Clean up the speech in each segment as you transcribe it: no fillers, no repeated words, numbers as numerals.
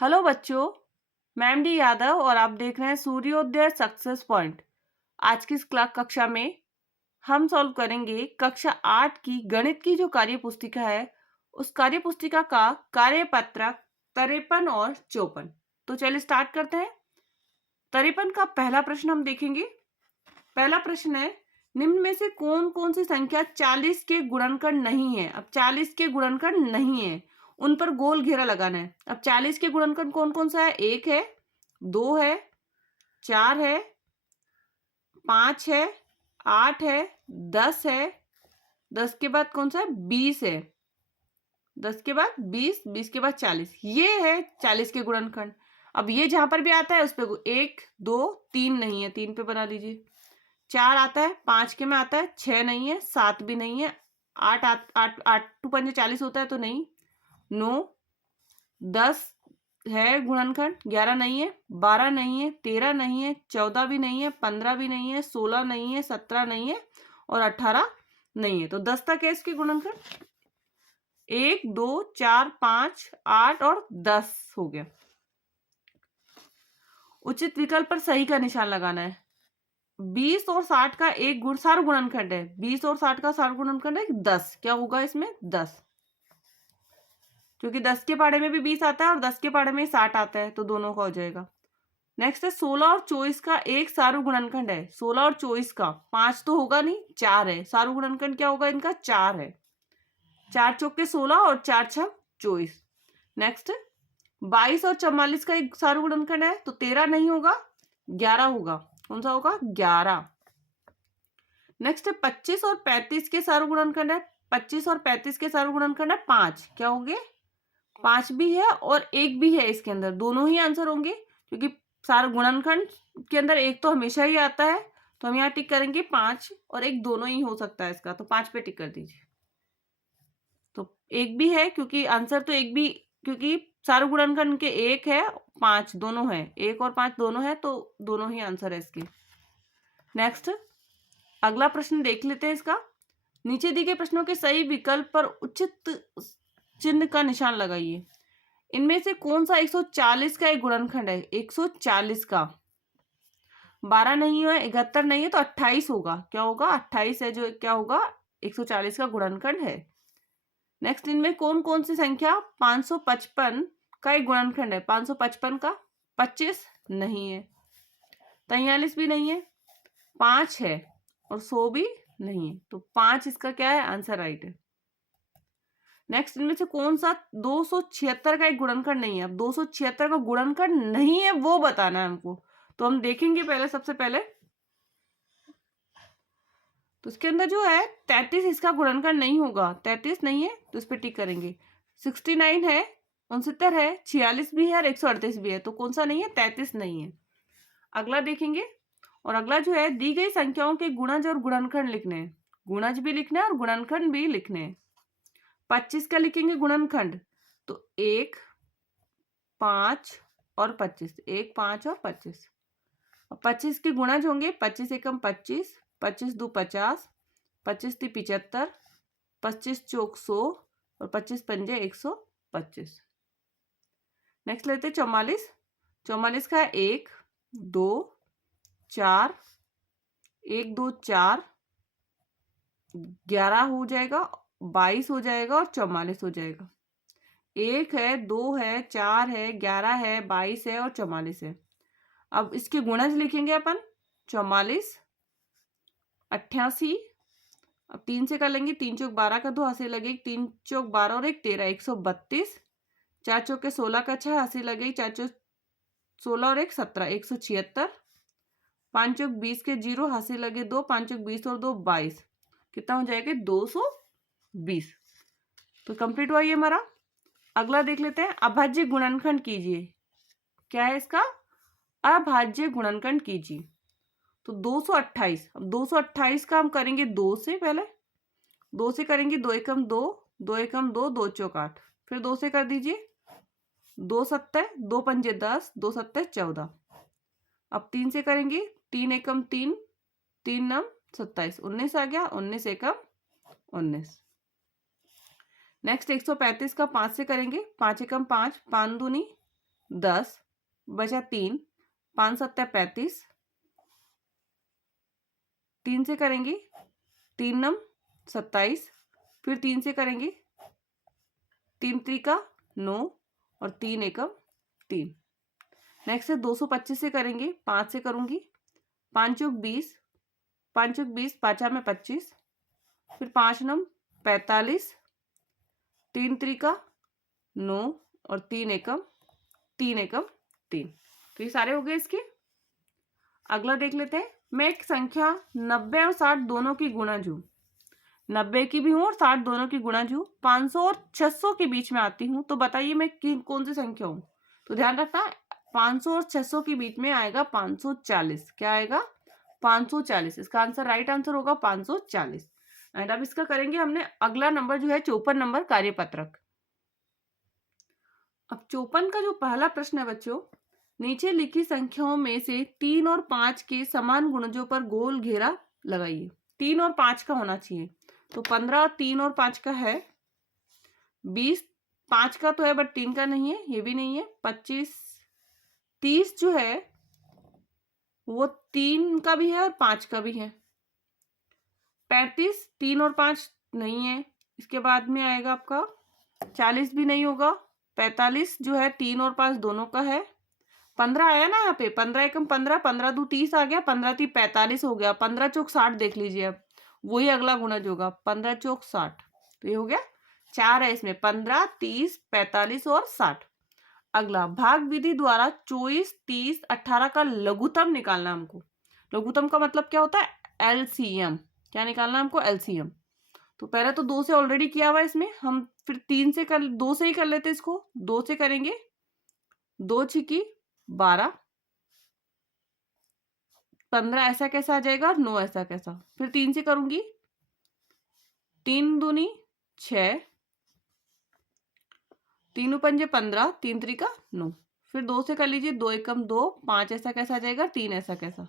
Hello बच्चों, मैं MD Yadav और आप देख रहे हैं सूर्योदय सक्सेस पॉइंट। आज की इस क्लास कक्षा में हम सॉल्व करेंगे कक्षा 8 की गणित की जो कार्य पुस्तिका है, उस कार्य पुस्तिका का कार्यपत्रक 53 और 54। तो चलिए स्टार्ट करते हैं। 53 का पहला प्रश्न हम देखेंगे। पहला प्रश्न है, निम्न में से कौन कौन सी संख्या 40 के गुणनखंड नहीं है। अब 40 के गुणनखंड नहीं है, उन पर गोल घेरा लगाना है। अब 40 के गुणनखंड कौन कौन सा है? 1 है, 2 है, 4 है, 5 है, 8 है, 10 है। 10 के बाद कौन सा है? 20 है। 10 के बाद 20, 20 के बाद 40। ये है 40 के गुणनखंड। अब ये जहां पर भी आता है उस पर 1, 2, 3 नहीं है, 3 पे बना लीजिए। 4 आता है, 5 के में आता है, 6 नहीं है, 7 भी नहीं है, 8 8 8 टू 5 40 होता है तो नहीं, 9, 10 है गुणनखंड, 11 नहीं है, 12 नहीं है, 13 नहीं है, 14 भी नहीं है, 15 भी नहीं है, 16 नहीं है, 17 नहीं है और 18 नहीं है। तो 10 तक है इसके गुणनखंड। 1, 2, 4, 5, 8 और 10 हो गया। उचित विकल्प पर सही का निशान लगाना है। 20 और 60 का एक गुण सार गुणनखंड है। 20 और 60 का सार गुणनखंड है 10। क्या होगा इसमें? 10, क्योंकि 10 के पाढ़े में भी 20 आता है और 10 के पाढ़े में 60 आता है, तो दोनों का हो जाएगा। नेक्स्ट है 16 और 24 का एक सारू गुणनखंड है। 16 और 24 का 5 तो होगा नहीं, 4 है। सारू गुणनखंड क्या होगा इनका? 4 है। 4 चौके 16 और 4 छक 24। नेक्स्ट 22 और 44 का एक सारू गुणनखंड है, तो 13 नहीं होगा, 11 होगा। कौन सा होगा? 11। नेक्स्ट है 25 और 35 के सारू गुणनखंड है। 25 और 35 के सारू गुणनखंड है 5। क्या होंगे? 5 भी है और 1 भी है इसके अंदर, दोनों ही आंसर होंगे, क्योंकि सारे गुणनखंड के अंदर 1 तो हमेशा ही आता है। तो हम यहाँ टिक करेंगे 5 और 1 दोनों ही हो सकता है इसका, तो 5 पे टिक कर दीजिए। तो 1 भी है, क्योंकि आंसर तो 1 भी, क्योंकि सारे गुणनखंड के 1 है, 5 दोनों है, 1 और 5 दोनों है, तो दोनों ही आंसर है इसके। नेक्स्ट अगला प्रश्न देख लेते हैं इसका। नीचे दिए गए प्रश्नों के सही विकल्प पर उचित चिन्ह का निशान लगाइए। इनमें से कौन सा 140 का एक गुणनखंड है? 140 का 12 नहीं है, 71 नहीं है, तो 28 होगा। क्या होगा? 28 है जो क्या होगा? 140 का गुणनखंड है। नेक्स्ट इनमें कौन कौन सी संख्या 555 का एक गुणनखंड है? 555 का 25 नहीं है, 43 भी नहीं है, 5 है और 100 भी नहीं है, तो 5 इसका क्या है? आंसर राइट है। नेक्स्ट इनमें से कौन सा 276 का एक गुणनखंड नहीं है? अब 276 का गुणनखंड नहीं है वो बताना है हमको, तो हम देखेंगे पहले, सबसे पहले तो इसके अंदर जो है 33 इसका गुणनखंड नहीं होगा, 33 नहीं है, तो इस पर टिक करेंगे। 69 है, 69 है, 46 भी है और 138 भी है, तो कौन सा नहीं है? 33 नहीं है। अगला देखेंगे, और अगला जो है दी गई संख्याओं के गुणज और गुणनखंड लिखने हैं। गुणज भी लिखना है और गुणनखंड भी लिखने हैं। 25 का लिखेंगे गुणनखंड, तो 1, 5 और 25, 1, 5 और 25। और 25 के गुणज होंगे 25 एकम 25, 25 दो 50, 25 ती 75, 25 चौक 100 और 25 पंजे 125। नेक्स्ट लेते 44। 44 का 1, 2, 4, 1, 2, 4, 11 हो जाएगा, 22 हो जाएगा और 44 हो जाएगा। 1 है, 2 है, 4 है, 11 है, 22 है और 44 है। अब इसके गुणज लिखेंगे अपन। 44, 88, अब 3 से कर लेंगे, 3 चौक 12 का 2 हंसी लगेगी, 3 चौक 12 और 1 13, 132। 4 चौक के 16 का 6 हंसी लगेगी, 4 चौक 16 और 1 17, 176। 5 चौक 20 के 0 हंसी लगे 2, 5 चौक 20 और 2 22। कितना हो जाएगा? 220। तो कंप्लीट हुआ ये हमारा। अगला देख लेते हैं, अभाज्य गुणनखंड कीजिए। क्या है इसका? अभाज्य गुणनखंड कीजिए। तो 228। अब 228 का हम करेंगे 2 से, पहले 2 से करेंगे, 2 एकम 2, 2 एकम 2, 2 चौक 8, फिर 2 से कर दीजिए, 2 सत्ते 2 पंजे 10, 2 सत्ते 14। अब 3 से करेंगे, 3 एकम 3, 3 नम 27, 19 आ गया, 19 एकम 19। नेक्स्ट 135 का 5 से करेंगे, 5 एकम 5, 5 दूनी 10 बचा 3, 5 सत्ते 35, 3 से करेंगे 3 नम 27, फिर 3 से करेंगे 3 त्रिका 9 और 3 एकम 3। नेक्स्ट है 225 से करेंगे, 5 से करूंगी, 5 चौक 20, 5 चौक 20, 5 में 25, फिर 5 नम 45, 3 त्रिका 9 और 3 एकम 3। तो ये सारे हो गए इसके। अगला देख लेते हैं। मैं एक संख्या 90 और 60 दोनों की गुणज हूँ, 90 की भी हूँ और 60 दोनों की गुणज हूँ, 500 और 600 के बीच में आती हूँ, तो बताइए मैं कौन सी संख्या हूँ। तो ध्यान रखना 500 और 600 के बीच में आएगा 540। क्या आएगा? 540। इसका आंसर राइट आंसर होगा 540। एंड अब इसका करेंगे हमने अगला नंबर जो है 54 नंबर कार्यपत्रक। अब 54 का जो पहला प्रश्न है बच्चों, नीचे लिखी संख्याओं में से 3 और 5 के समान गुणजों पर गोल घेरा लगाइए। 3 और 5 का होना चाहिए, तो 15 3 और 5 का है, 20 5 का तो है बट 3 का नहीं है, ये भी नहीं है, 25 30 जो है वो 3 का भी है और 5 का भी है, 35 3 और 5 नहीं है, इसके बाद में आएगा आपका 40 भी नहीं होगा, 45 जो है 3 और 5 दोनों का है, 15 आया ना यहाँ पे, 15 एकम 15, 15 दू 30 आ गया, 15 3 45 हो गया, 15 चौक 60 देख लीजिए, अब वही अगला गुणज होगा, 15 चौक 60, तो ये हो गया 4 है इसमें, 15 30 45 और 60। अगला भाग विधि द्वारा 24 30 18 का लघुत्तम निकालना हमको। लघुत्तम का मतलब क्या होता है? एलसीएम। क्या निकालना हमको? एलसीएम। तो पहले तो 2 से ऑलरेडी किया हुआ है इसमें, हम फिर 3 से कर 2 से ही कर लेते इसको, 2 से करेंगे, 2 छिकी 12, 15 ऐसा कैसा आ जाएगा और 9 ऐसा कैसा, फिर 3 से करूंगी, 3 दूनी 6, 3 पंजे 15, 3 त्रिका 9, फिर 2 से कर लीजिए, 2 एकम 2, 5 ऐसा कैसा आ जाएगा, 3 ऐसा कैसा,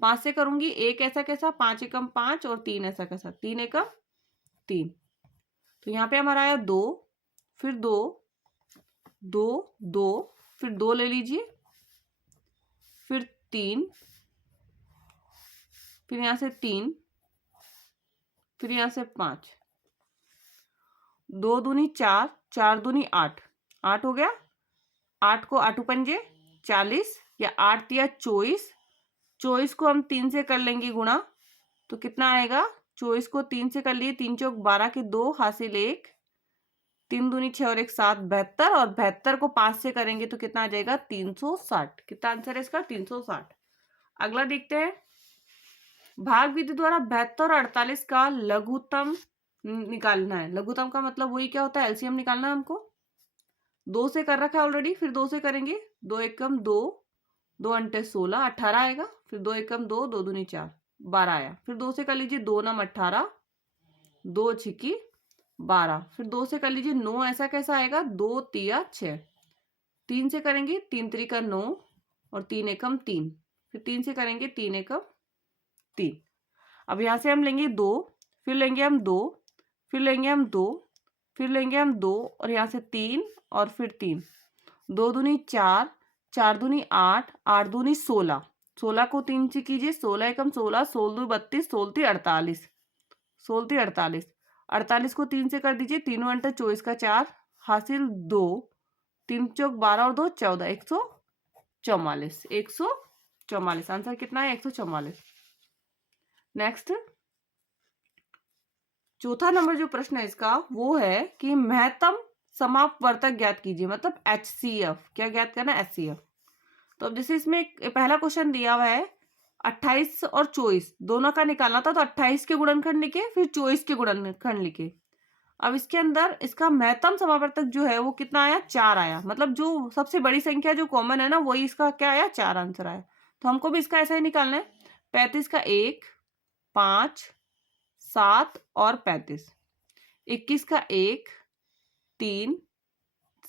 5 से करूंगी 1 ऐसा कैसा, 5 एकम 5 और 3 ऐसा कैसा, 3 एकम 3। तो यहाँ पे हमारा आया 2, फिर 2 2 2, फिर 2 ले लीजिए, फिर 3, फिर यहाँ से 3, फिर यहाँ से 5, 2 दूनी 4, 4 दूनी 8, 8 हो गया, 8 को 8 पंजे 40 या 8 या 24, 24 को हम 3 से कर लेंगे गुणा, तो कितना आएगा? 24 को 3 से कर लिए, 3 चौक 12 के 2 हासिल 1, 3 दूनी 6 और 1 7, 72, और 72 को 5 से करेंगे तो कितना आ जाएगा? 360। कितना आंसर है इसका? 360। अगला देखते हैं, भाग विधि द्वारा 72 और 48 का लघुत्तम निकालना है। लघुत्तम का मतलब वही क्या होता है? एलसीएम निकालना है हमको। 2 से कर रखा है ऑलरेडी, फिर 2 से करेंगे, 2 एकम 2, 2 अंटे 16, 18 आएगा, फिर 2 एकम 2, 2 दूनी 4, 12 आया, फिर 2 से कर लीजिए, 2 नम 18, 2 छिकी 12, फिर 2 से कर लीजिए 9 ऐसा कैसा आएगा, 2 तिया 6, 3 से करेंगे 3 त्रिका 9 और 3 एकम 3, फिर 3 से करेंगे 3 एकम 3। अब यहाँ से हम लेंगे 2, फिर लेंगे हम 2, फिर लेंगे हम 2, फिर लेंगे हम 2 और यहाँ से 3 और फिर 3, 2 दूनी 4, 4 दूनी 8, 8 दूनी 16, 16 को 3 से कीजिए, 16 एकम 16, 16 दू 32, 16 ती 48, 16 ती 48, 48 को 3 से कर दीजिए, तीनों अंटर 24 का 4 हासिल 2, 3 चौक 12 और 2 14, 144, 144। आंसर कितना है? 144। नेक्स्ट, चौथा नंबर जो प्रश्न है इसका वो है कि महत्तम समापवर्तक ज्ञात कीजिए, मतलब एचसीएफ। क्या ज्ञात करना है? एचसीएफ। तो अब जैसे इसमें पहला क्वेश्चन दिया हुआ है 28 और 24 दोनों का निकालना था, तो 28 के गुणनखंड लिखे, फिर 24 के गुणनखंड लिखे। अब इसके अंदर इसका महत्तम समापवर्तक जो है वो कितना आया? 4 आया, मतलब जो सबसे बड़ी संख्या जो कॉमन है ना वही इसका क्या आया? 4 आंसर आया। तो हमको भी इसका ऐसा ही निकालना है, 35 का 1, 5, 7 और 35, 21 का 1, 3,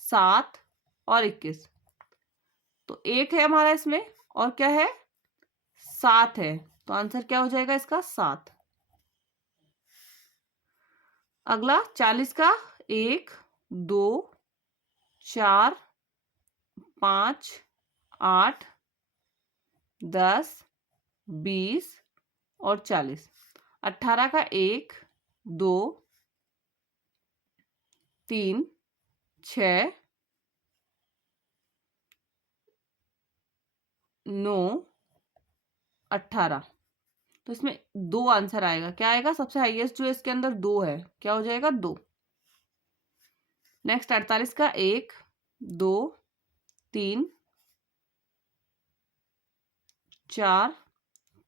7 और 21, तो 1 है हमारा इसमें और क्या है? 7 है, तो आंसर क्या हो जाएगा इसका? 7। अगला 40 का 1, 2, 4, 5, 8, 10, 20 और 40। 18 का 1, 2, 3, 6, 9, 18। तो इसमें 2 आंसर आएगा। क्या आएगा? सबसे हाईएस्ट जो इसके अंदर 2 है, क्या हो जाएगा? 2। नेक्स्ट 48 का 1, 2, 3, 4,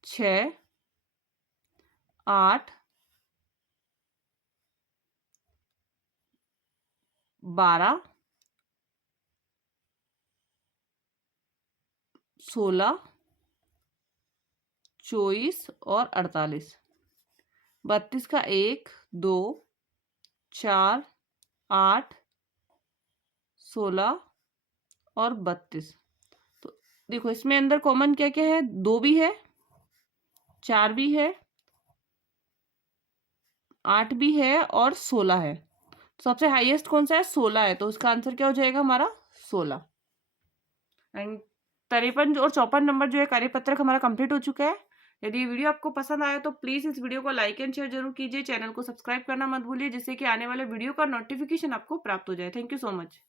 6, 8, 12, 16, 24 और 48। 32 का 1, 2, 4, 8, 16 और 32। तो देखो इसमें अंदर कॉमन क्या क्या है? 2 भी है, 4 भी है, 8 भी है और 16 है। तो सबसे हाईएस्ट कौन सा है? 16 है। तो उसका आंसर क्या हो जाएगा हमारा? 16। एंड 53 और 54 नंबर जो है कार्यपत्रक हमारा कंप्लीट हो चुका है। यदि ये वीडियो आपको पसंद आया तो प्लीज़ इस वीडियो को लाइक एंड शेयर जरूर कीजिए। चैनल को सब्सक्राइब करना मत भूलिए, जिससे कि आने वाले वीडियो का नोटिफिकेशन आपको प्राप्त हो जाए। Thank you so much.